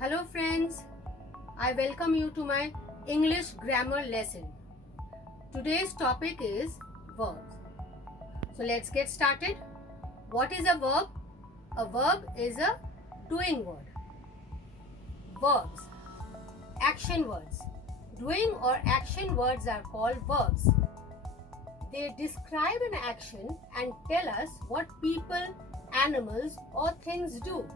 Hello friends, I welcome you to my English grammar lesson. Today's topic is verbs. So let's get started. What is a verb? A verb is a doing word. Verbs, action words. Doing or action words are called verbs. They describe an action and tell us what people, animals or things do.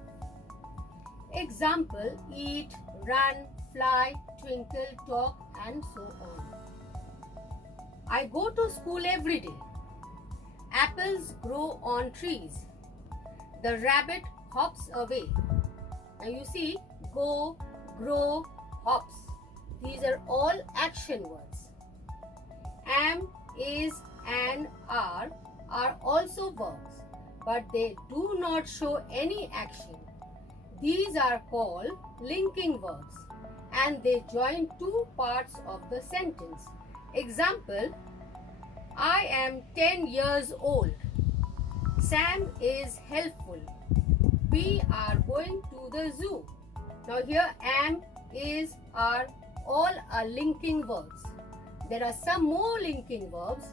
Example, eat, run, fly, twinkle, talk and so on. I go to school every day. Apples grow on trees. The rabbit hops away. Now you see, go, grow, hops. These are all action words. Am, is and are also verbs, but they do not show any action. These are called linking verbs and they join two parts of the sentence. Example, I am 10 years old. Sam is helpful. We are going to the zoo. Now here am, is, are all are linking verbs. There are some more linking verbs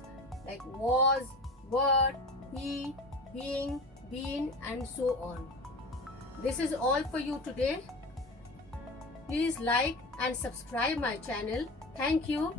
like was, were, be, being, been and so on. This is all for you today. Please like and subscribe my channel. Thank you.